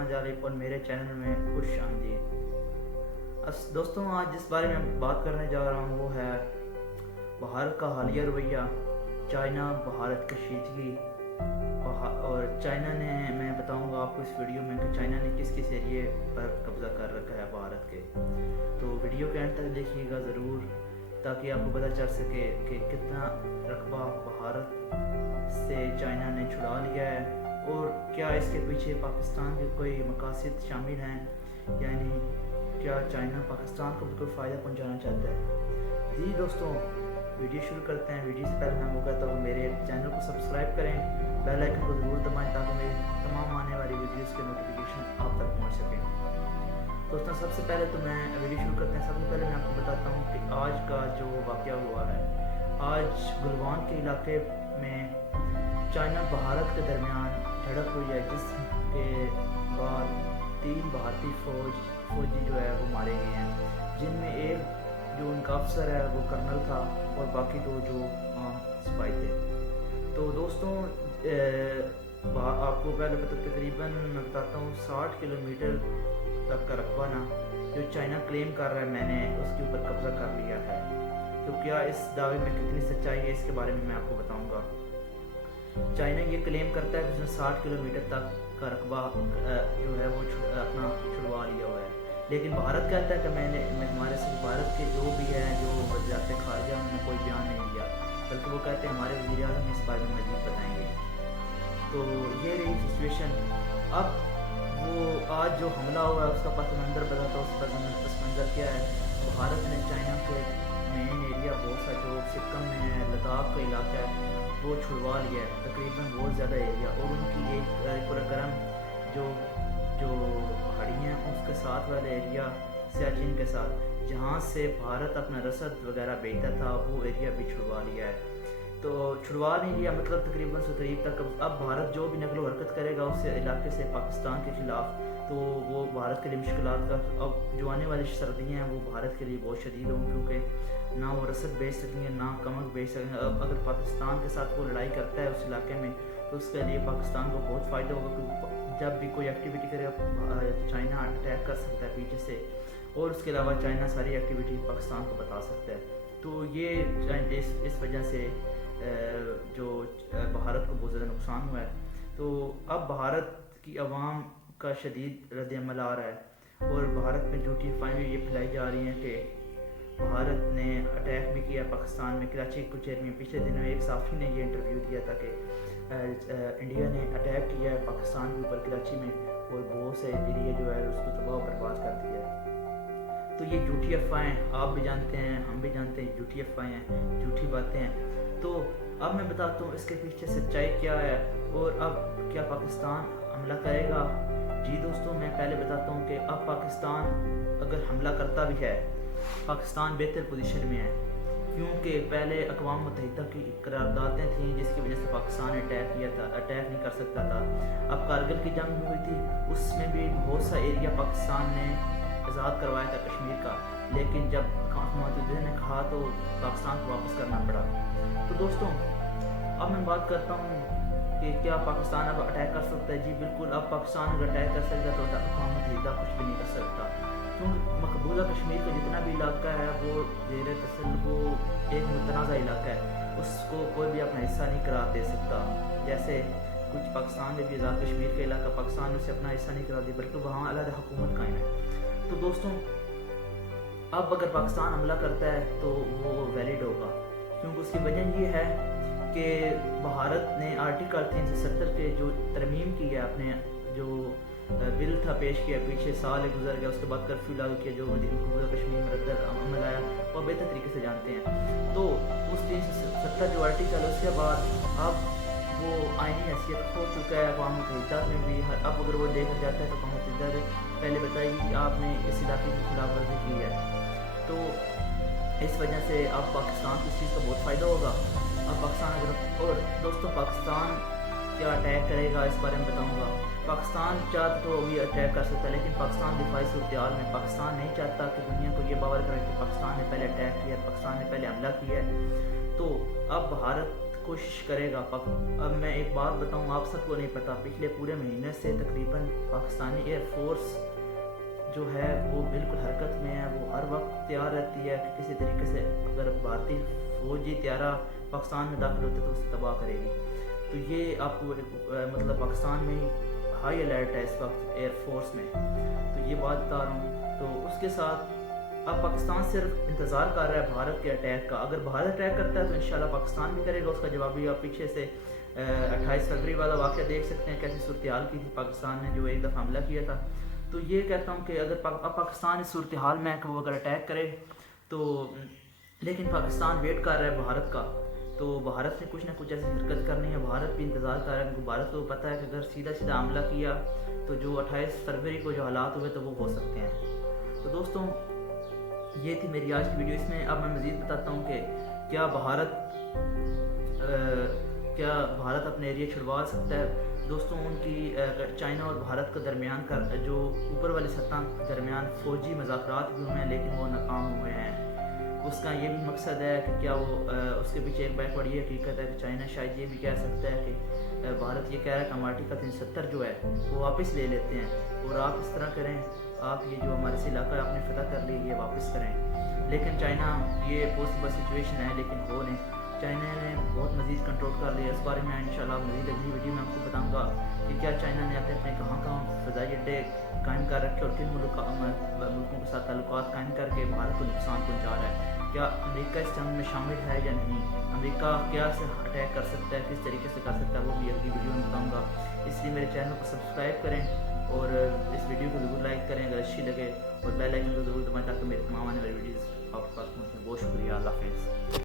अस्सलामुअलैकुम और मेरे चैनल में खुश आमदीद। दोस्तों, आज जिस बारे में बात करने जा रहा हूँ वो है भारत का हालिया रवैया, चाइना भारत कशीदगी। और चाइना ने, मैं बताऊंगा आपको इस वीडियो में कि चाइना ने किस किस एरिए पर कब्ज़ा कर रखा है भारत के। तो वीडियो के अंत तक देखिएगा ज़रूर, ताकि आपको पता चल सके कि कितना रकबा भारत से चाइना ने छुड़ा लिया है और क्या इसके पीछे पाकिस्तान के कोई मकासद शामिल हैं, यानी क्या चाइना पाकिस्तान को भी कोई फ़ायदा पहुंचाना चाहता है। जी दोस्तों, वीडियो शुरू करते हैं। वीडियो से पहले मैं वो कहता हूँ मेरे चैनल को सब्सक्राइब करें, बेल आइकन को ज़रूर दबाएं ताकि मेरी तमाम आने वाली वीडियोज़ के नोटिफिकेशन आप तक पहुँच सकें। दोस्तों, सबसे पहले तो मैं वीडियो शुरू करते हैं। सबसे पहले मैं आपको बताता हूँ कि आज का जो वाक़या हुआ है, आज गलवान के इलाके में चाइना भारत के दरमियान झड़प हुई है, जिसके बाद 3 भारतीय फौजी जो है वो मारे गए हैं, जिनमें एक जो उनका अफसर है वो कर्नल था और बाकी 2 जो सिपाही थे। तो दोस्तों, आपको पहले तकरीबन मैं बताता हूँ 60 किलोमीटर तक का रकबा ना जो चाइना क्लेम कर रहा है मैंने उसके ऊपर कब्जा कर लिया है। तो क्या इस दावे में कितनी सच्चाई है इसके बारे में मैं आपको बताऊंगा। चाइना ये क्लेम करता है कि उसने 60 किलोमीटर तक का रकबा जो है वो अपना छुड़वा लिया हुआ है, लेकिन भारत कहता है कि मैं हमारे से भारत के जो भी है जो वज़ीर ख़ारजा उन्होंने कोई बयान नहीं दिया, बल्कि वो कहते हैं हमारे वज़ीर आज़म इस बारे में मज़ीद बताएंगे। तो ये रही सिचुएशन। अब वो आज जो हमला हुआ है उसका पस मंज़र बताता है। उसका पस मंज़र क्या है, भारत ने चाइना के मेन एरिया बहुत सा जो सिक्किम में है, लद्दाख का इलाका है, वो छुड़वा लिया है, तकरीबन बहुत ज़्यादा एरिया। और उनकी एक पुरकरम जो पहाड़ी हैं उसके साथ वाले एरिया सियाचिन के साथ जहाँ से भारत अपना रसद वगैरह बेचता था, वो एरिया भी छुड़वा लिया है। तो छुड़वा नहीं लिया मतलब तकरीबन से करीब तक अब भारत जो भी नकलो हरकत करेगा उस इलाके से पाकिस्तान के ख़िलाफ़, तो वो भारत के लिए मुश्किलात का, अब जो आने वाली सर्दियाँ हैं वो भारत के लिए बहुत शदीद होंगी, क्योंकि ना वो रसद बेच सकेंगे ना कमक बेच सकेंगे। अब अगर पाकिस्तान के साथ वो लड़ाई करता है उस इलाके में तो उसके लिए पाकिस्तान को बहुत फ़ायदा होगा, क्योंकि जब भी कोई एक्टिविटी करेगा चाइना अटैक कर सकता है पीछे से, और उसके अलावा चाइना सारी एक्टिविटी पाकिस्तान को बता सकता है। तो ये इस वजह से जो भारत को बहुत ज़्यादा नुकसान हुआ है। तो अब भारत की आवाम का शदीद रद्द-ए-अमल आ रहा है और भारत में झूठी अफवाहें भी ये फैलाई जा रही हैं कि भारत ने अटैक भी किया पाकिस्तान में। कराची कुछ में पिछले दिनों एक साफ़ी ने ये इंटरव्यू दिया था कि इंडिया ने अटैक किया है पाकिस्तान के ऊपर कराची में और बहुत से एरिया जो है उसको तबाह बर्बाद कर दिया है। तो ये झूठी अफवाहें आप भी जानते हैं, हम भी जानते हैं, झूठी अफवाहें हैं, झूठी बातें हैं। तो अब मैं बताता हूँ इसके पीछे सच्चाई क्या है और अब क्या पाकिस्तान हमला करेगा। जी दोस्तों, मैं पहले बताता हूँ कि अब पाकिस्तान अगर हमला करता भी है, पाकिस्तान बेहतर पोजीशन में है, क्योंकि पहले अक़वाम मुत्तहिदा की करारदादें थीं जिसकी वजह से पाकिस्तान ने अटैक किया था, अटैक नहीं कर सकता था। अब कारगिल की जंग हुई थी, उसमें भी बहुत सा एरिया पाकिस्तान ने आज़ाद करवाया था कश्मीर का, लेकिन जब मुत्तहिदा ने कहा तो पाकिस्तान को वापस करना पड़ा। तो दोस्तों, अब मैं बात करता हूँ कि क्या पाकिस्तान अब अटैक कर सकता है। जी बिल्कुल, अब पाकिस्तान अगर अटैक कर सकता तो अक़वाम मुत्तहिदा कुछ भी नहीं कर सकता, क्योंकि मकबूजा कश्मीर का जितना भी इलाका है वो ज़ेर तसल्लुत, वो एक मुतनाज़ा इलाका है, उसको कोई भी अपना हिस्सा नहीं करार दे सकता। जैसे कुछ पाकिस्तान में भी आज़ाद कश्मीर का इलाका पाकिस्तान में से अपना हिस्सा नहीं करा दी, बल्कि वहाँ अलग हुकूमत कायम है। तो दोस्तों, अब अगर पाकिस्तान हमला करता है तो वो वैलिड होगा, क्योंकि उसकी वजह ये है कि भारत ने आर्टिकल 370 के जो तरमीम की है, अपने जो बिल था पेश किया, पीछे साल गुजर गया, उसके बाद कर्फ्यू लागू किया, जो कश्मीर में रद्द-ए-अमल आया वो बेहतर तरीके से जानते हैं। तो उस 370 जो आर्टिकल उसके बाद अब वो आईनी हैसियत हो चुका है अक़वाम मुत्तहिदा में भी। अब अगर वो देखा जाता है तो अक़वाम मुत्तहिदा पहले बताएगी कि आपने इस इलाके की खिलाफ वर्जी की है। तो इस वजह से अब पाकिस्तान को इस चीज़ का बहुत फ़ायदा होगा। अब पाकिस्तान अगर, और दोस्तों पाकिस्तान क्या अटैक करेगा इस बारे में बताऊंगा। पाकिस्तान चाहता तो भी अटैक कर सकता है, लेकिन पाकिस्तान दिफाई सूरत-ए-हाल में पाकिस्तान नहीं चाहता कि दुनिया को ये बावर करे कि पाकिस्तान ने पहले अटैक किया, पाकिस्तान ने पहले हमला किया है। तो अब भारत کوشش کرے گا۔ اب میں ایک بات بتاؤں، آپ سب کو نہیں پتہ، پچھلے پورے مہینے سے تقریباً پاکستانی ایئر فورس جو ہے وہ بالکل حرکت میں ہے، وہ ہر وقت تیار رہتی ہے کہ کسی طریقے سے اگر بھارتی فوجی طیارہ پاکستان میں داخل ہوتے تو اسے تباہ کرے گی۔ تو یہ آپ کو مطلب پاکستان میں ہائی الرٹ ہے اس وقت ایئر فورس میں، تو یہ بات بتا رہا ہوں۔ تو اس کے ساتھ اب پاکستان صرف انتظار کر رہا ہے بھارت کے اٹیک کا۔ اگر بھارت اٹیک کرتا ہے تو انشاءاللہ پاکستان بھی کرے گا اس کا جوابی۔ آپ پیچھے سے 28 فروری والا واقعہ دیکھ سکتے ہیں، کیسی صورتحال کی تھی پاکستان نے جو ایک دفعہ حملہ کیا تھا۔ تو یہ کہتا ہوں کہ اگر اب پاکستان اس صورتحال میں کہ وہ اگر اٹیک کرے تو، لیکن پاکستان ویٹ کر رہا ہے بھارت کا، تو بھارت نے کچھ نہ کچھ ایسی حرکت کرنی ہے، بھارت بھی انتظار کر رہا ہے کیونکہ بھارت کو پتہ ہے کہ اگر سیدھا سیدھا حملہ کیا تو جو 28 فروری کو جو حالات ہوئے تو وہ ہو سکتے ہیں۔ تو دوستوں یہ تھی میری آج کی ویڈیو۔ اس میں اب میں مزید بتاتا ہوں کہ کیا بھارت اپنے ایریا چھڑوا سکتا ہے۔ دوستوں ان کی چائنا اور بھارت کے درمیان کا جو اوپر والی سطح درمیان فوجی مذاکرات بھی ہوئے ہیں لیکن وہ ناکام ہوئے ہیں۔ اس کا یہ بھی مقصد ہے کہ کیا وہ اس کے پیچھے ایک بیک یہ حقیقت ہے کہ چائنا شاید یہ بھی کہہ سکتا ہے کہ بھارت یہ کہہ رہا ہے کہ ہم آرٹیکل 370 جو ہے وہ واپس لے لیتے ہیں اور آپ اس طرح کریں، آپ یہ جو ہمارے سے علاقہ آپ نے فتح کر لی یہ واپس کریں۔ لیکن چائنا یہ پاسبل سچویشن ہے لیکن ہو نہیں، چائنا نے بہت مزید کنٹرول کر لیا۔ اس بارے میں انشاءاللہ مزید اگلی ویڈیو میں آپ کو بتاؤں گا کہ کیا چائنا نے اپنے کہاں فضائی اڈے قائم کر رکھے اور کن ملکوں کے ساتھ تعلقات قائم کر کے بھارت کو نقصان پہنچا رہا ہے۔ کیا امریکہ اس جنگ میں شامل ہے یا نہیں، امریکہ کیا سے اٹیک کر سکتا ہے، کس طریقے سے کر سکتا ہے، وہ بھی اگلی ویڈیو میں بتاؤں گا۔ اس لیے میرے چینل کو سبسکرائب کریں اور اس ویڈیو کو ضرور لائک کریں اگر اچھی لگے، اور بیل آئکن کو ضرور دبائیں تاکہ میرے تمام آنے والی ویڈیوز آپ کے پاس پہنچیں۔ بہت شکریہ، اللہ حافظ۔